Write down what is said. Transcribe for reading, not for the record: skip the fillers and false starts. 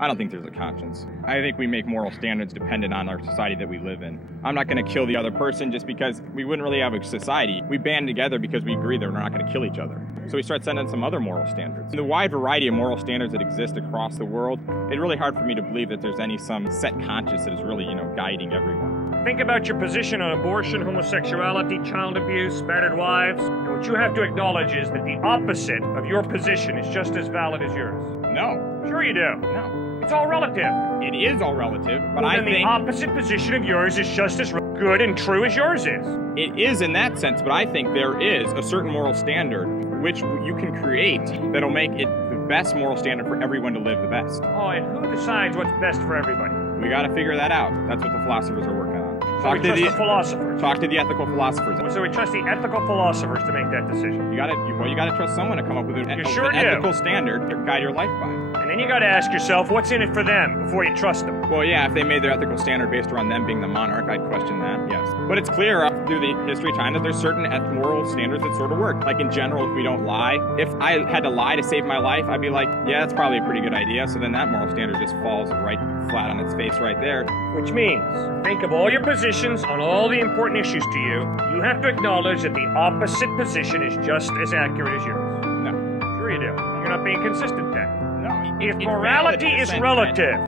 I don't think there's a conscience. I think we make moral standards dependent on our society that we live in. I'm not going to kill the other person just because we wouldn't really have a society. We band together because we agree that we're not going to kill each other. So we start setting some other moral standards. The wide variety of moral standards that exist across the world, it's really hard for me to believe that there's some set conscience that is really, guiding everyone. Think about your position on abortion, homosexuality, child abuse, battered wives. And what you have to acknowledge is that the opposite of your position is just as valid as yours. No. Sure you do. No. It's all relative. It is all relative, but Well, I then think the opposite position of yours is just as good and true as yours is. it is in that sense, but I think there is a certain moral standard which you can create that'll make it the best moral standard for everyone to live the best. Oh, and who decides what's best for everybody? We got to figure that out. That's what the philosophers are working on. So we trust the philosophers. Talk to the ethical philosophers. So we trust the ethical philosophers to make that decision. You got to trust someone to come up with an sure do. ethical standard to guide your life by. And then you got to ask yourself, what's in it for them before you trust them? Well, yeah, if they made their ethical standard based around them being the monarch, I'd question that, yes. But it's clear through the history of time that there's certain moral standards that sort of work. Like in general, if we don't lie, if I had to lie to save my life, I'd be like, yeah, that's probably a pretty good idea. So then that moral standard just falls right flat on its face right there. Which means, think of all your positions on all the important issues to you. You have to acknowledge that the opposite position is just as accurate as yours. No. Sure you do. You're not being consistent then. No. If It's morality valid in the is sense relative,